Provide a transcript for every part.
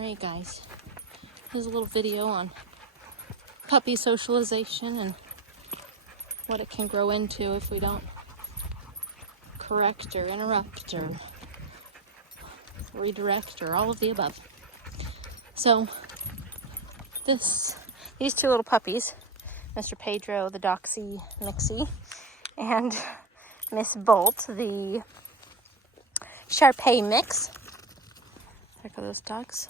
Alright guys, here's a little video on puppy socialization and what it can grow into if we don't correct or interrupt or redirect or all of the above. So these two little puppies, Mr. Pedro, the Doxy Mixie, and Miss Bolt, the Shar-Pei mix. There go those dogs.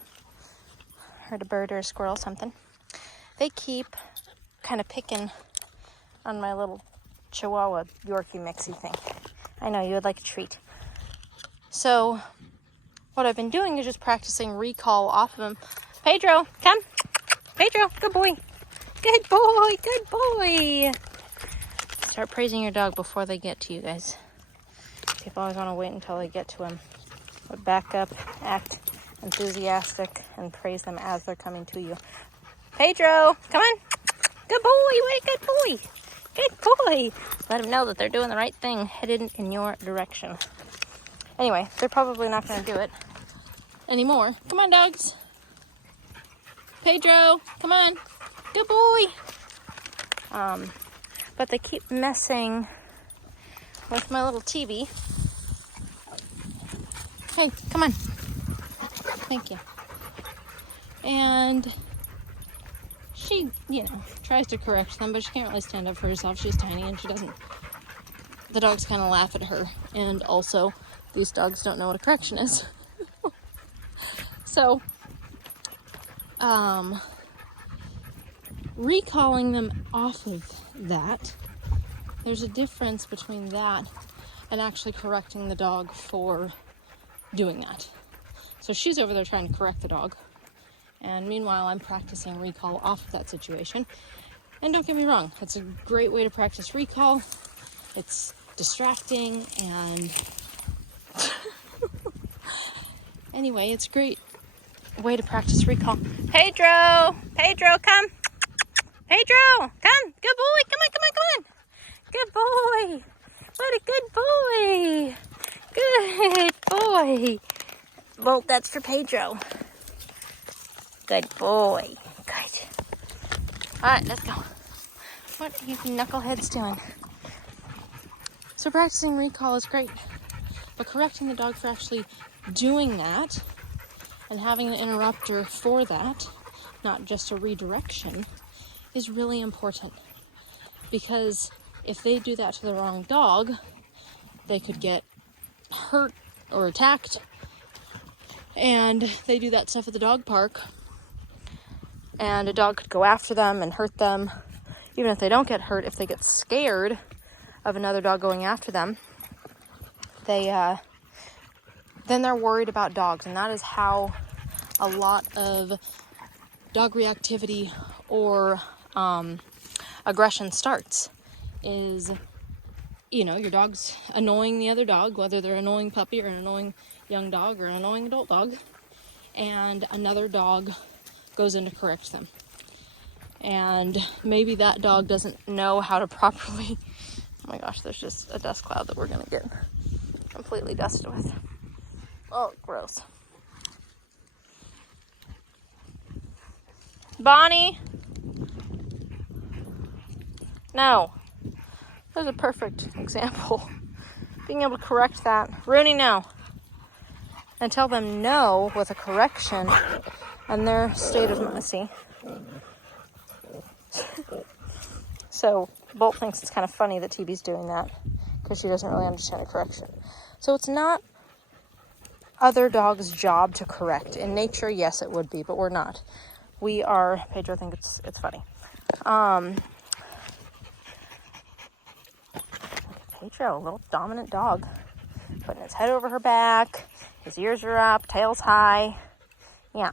Heard a bird or a squirrel, something. They keep kind of picking on my little Chihuahua Yorkie mixie thing. I know you would like a treat. So what I've been doing is just practicing recall off of him. Pedro, come. Pedro, good boy. Good boy, good boy. Start praising your dog before they get to you guys. People always want to wait until they get to him. But back up, act enthusiastic, and praise them as they're coming to you. Pedro, come on. Good boy, what a good boy. Good boy. Let them know that they're doing the right thing, headed in your direction. Anyway, they're probably not going to do it anymore. Come on, dogs. Pedro, come on. Good boy. But they keep messing with my little TV. Hey, come on. Thank you. And she, tries to correct them, but she can't really stand up for herself. She's tiny and she doesn't. The dogs kind of laugh at her. And also, these dogs don't know what a correction is. So, recalling them off of that, there's a difference between that and actually correcting the dog for doing that. So she's over there trying to correct the dog, and meanwhile I'm practicing recall off of that situation. And don't get me wrong, it's a great way to practice recall. It's distracting, and anyway, it's a great way to practice recall. Pedro, come. Pedro, come. Good boy. Come on. Good boy. What a good boy. Good boy. Well, that's for Pedro. Good boy. Good. All right, let's go. What are you knuckleheads doing? So practicing recall is great, but correcting the dog for actually doing that and having an interrupter for that, not just a redirection, is really important. Because if they do that to the wrong dog, they could get hurt or attacked. And they do that stuff at the dog park, and a dog could go after them and hurt them. Even if they don't get hurt, if they get scared of another dog going after them, then they're worried about dogs. And that is how a lot of dog reactivity or aggression starts. Is, your dog's annoying the other dog, whether they're an annoying puppy or an annoying young dog or an annoying adult dog, and another dog goes in to correct them. And maybe that dog doesn't know how to properly... Oh my gosh, there's just a dust cloud that we're going to get completely dusted with. Oh, gross. Bonnie? No. There's a perfect example. Being able to correct that. Rooney, no. And tell them no with a correction and their state of mercy. So Bolt thinks it's kind of funny that TB's doing that because she doesn't really understand a correction. So it's not other dogs' job to correct. In nature, yes, it would be, but we're not. We are. Pedro thinks it's funny. Pedro, a little dominant dog, putting his head over her back. His ears are up, tail's high. Yeah,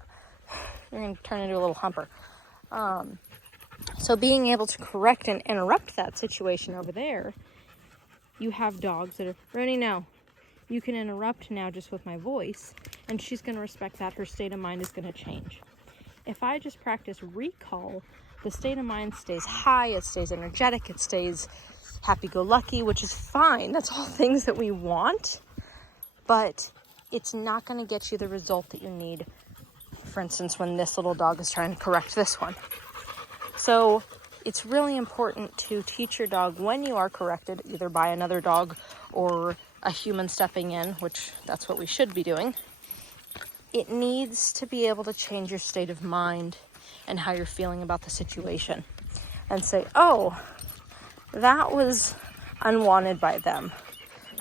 you're going to turn into a little humper. So being able to correct and interrupt that situation over there, you have dogs that are, Rooney, no. You can interrupt now just with my voice, and she's going to respect that. Her state of mind is going to change. If I just practice recall, the state of mind stays high, it stays energetic, it stays happy-go-lucky, which is fine. That's all things that we want. But it's not going to get you the result that you need for instance, when this little dog is trying to correct this one. So it's really important to teach your dog when you are corrected, either by another dog or a human stepping in, which that's what we should be doing. It needs to be able to change your state of mind and how you're feeling about the situation. And say, oh, that was unwanted by them.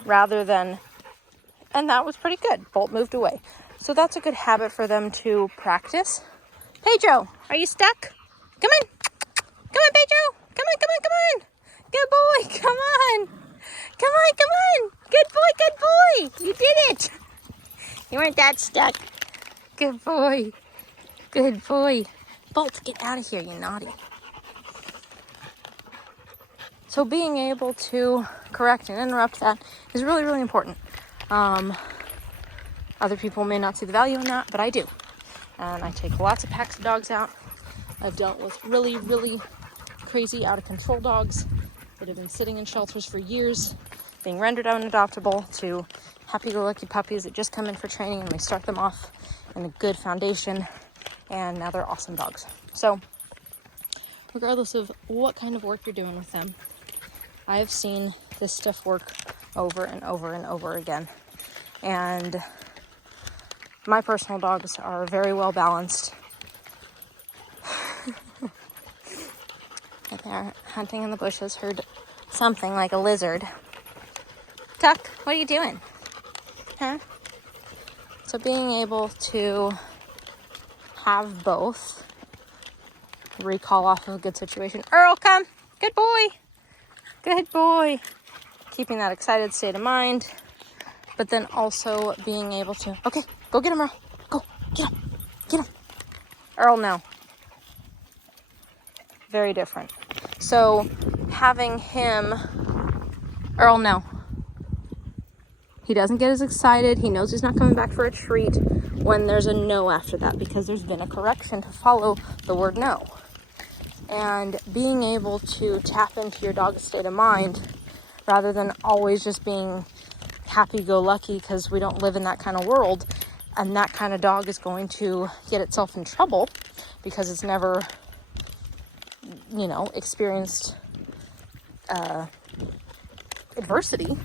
Rather than, and that was pretty good. Bolt moved away. So that's a good habit for them to practice. Pedro, are you stuck? Come on. Come on, Pedro. Come on, come on, come on. Good boy. Come on. Come on, come on. Good boy, good boy. You did it. You weren't that stuck. Good boy. Good boy. Bolt, get out of here, you naughty. So being able to correct and interrupt that is really, really important. Other people may not see the value in that, but I do. And I take lots of packs of dogs out. I've dealt with really, really crazy, out of control dogs that have been sitting in shelters for years, being rendered unadoptable, to happy-go-lucky puppies that just come in for training and we start them off in a good foundation, and now they're awesome dogs. So regardless of what kind of work you're doing with them, I have seen this stuff work over and over and over again. And my personal dogs are very well balanced. And they're hunting in the bushes, heard something like a lizard. Tuck, what are you doing? Huh? So being able to have both, recall off of a good situation. Earl, come. Good boy. Good boy. Keeping that excited state of mind, but then also being able to, okay, go get him, Earl. Go, get him. Get him. Earl, no. Very different. So having him, Earl, no. He doesn't get as excited. He knows he's not coming back for a treat when there's a no after that, because there's been a correction to follow the word no. And being able to tap into your dog's state of mind rather than always just being happy-go-lucky, because we don't live in that kind of world. And that kind of dog is going to get itself in trouble because it's never, experienced adversity.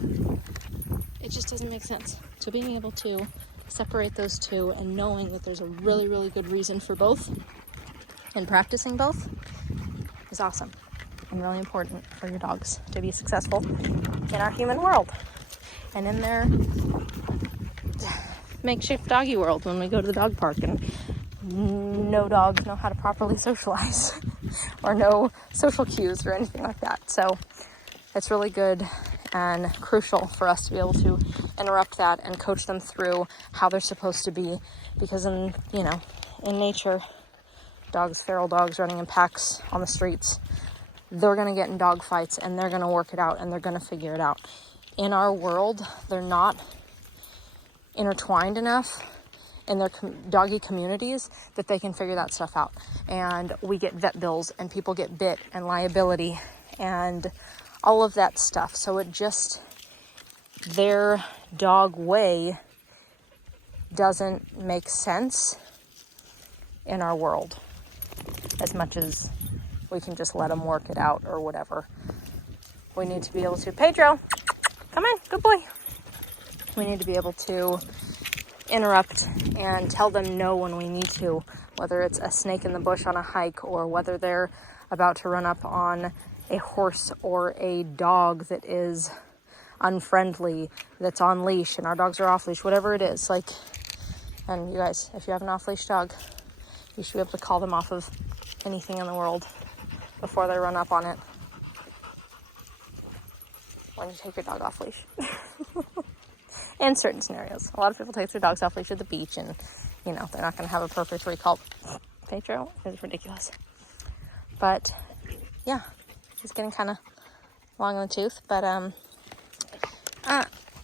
It just doesn't make sense. So being able to separate those two and knowing that there's a really, really good reason for both and practicing both is awesome and really important for your dogs to be successful in our human world and in their makeshift doggy world when we go to the dog park and no dogs know how to properly socialize or no social cues or anything like that. So it's really good and crucial for us to be able to interrupt that and coach them through how they're supposed to be, because in nature, dogs, feral dogs running in packs on the streets, they're going to get in dog fights and they're going to work it out and they're going to figure it out. In our world, they're not intertwined enough in their doggy communities that they can figure that stuff out. And we get vet bills and people get bit and liability and all of that stuff. So it just, their dog way doesn't make sense in our world as much as we can just let them work it out or whatever. We need to be able to, Pedro, come on, good boy. We need to be able to interrupt and tell them no when we need to, whether it's a snake in the bush on a hike or whether they're about to run up on a horse or a dog that is unfriendly, that's on leash and our dogs are off leash, whatever it is. Like, and you guys, if you have an off leash dog, you should be able to call them off of anything in the world before they run up on it when you take your dog off leash. In certain scenarios. A lot of people take their dogs off leash at the beach and, they're not going to have a perfect recall. Pedro is ridiculous. But, yeah, he's getting kind of long in the tooth. But,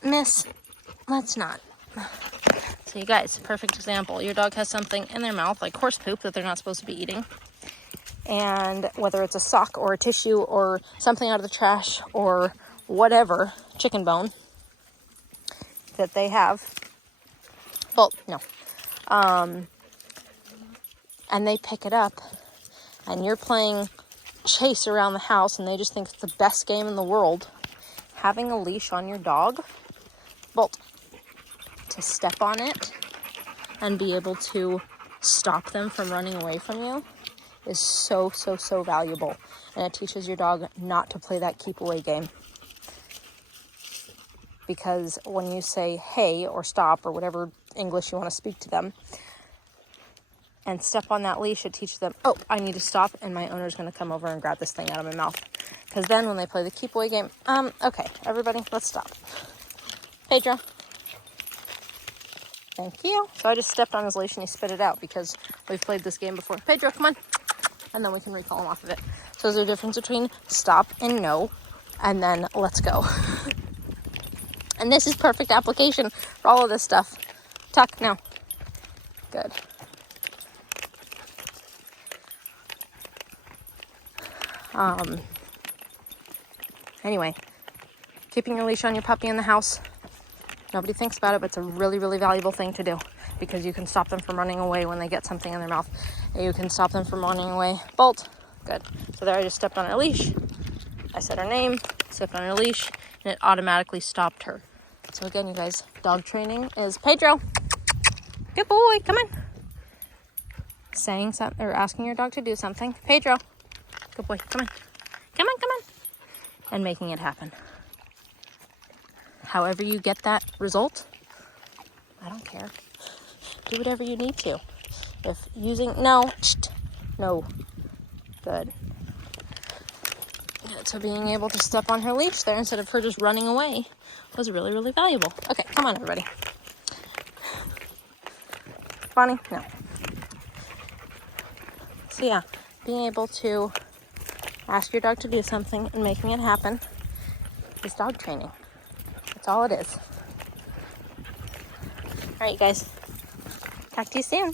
miss, let's not. So you guys, perfect example. Your dog has something in their mouth, like horse poop, that they're not supposed to be eating. And whether it's a sock or a tissue or something out of the trash or whatever, chicken bone that they have. Well, no. and they pick it up and you're playing chase around the house and they just think it's the best game in the world, having a leash on your dog, Bolt, to step on it and be able to stop them from running away from you is so, so, so valuable. And it teaches your dog not to play that keep away game. Because when you say hey or stop or whatever English you want to speak to them and step on that leash, it teaches them, oh, I need to stop and my owner's going to come over and grab this thing out of my mouth. Because then when they play the keep away game, okay, everybody, let's stop. Pedro. Thank you. So I just stepped on his leash and he spit it out because we've played this game before. Pedro, come on. And then we can recall him off of it. So there's a difference between stop and no, and then let's go. And this is perfect application for all of this stuff. Tuck, no. Good. Anyway, keeping your leash on your puppy in the house. Nobody thinks about it, but it's a really, really valuable thing to do because you can stop them from running away when they get something in their mouth. And you can stop them from running away. Bolt. Good. So there I just stepped on her leash. I said her name, stepped on her leash, and it automatically stopped her. So again, you guys, dog training is Pedro. Good boy. Come on. Saying something or asking your dog to do something. Pedro. Good boy. Come on. Come on, come on. And making it happen. However you get that result, I don't care. Do whatever you need to. If using, no, good. So being able to step on her leash there instead of her just running away was really, really valuable. Okay, come on everybody. Bonnie, no. So yeah, being able to ask your dog to do something and making it happen is dog training. That's all it is. All right, you guys. Talk to you soon.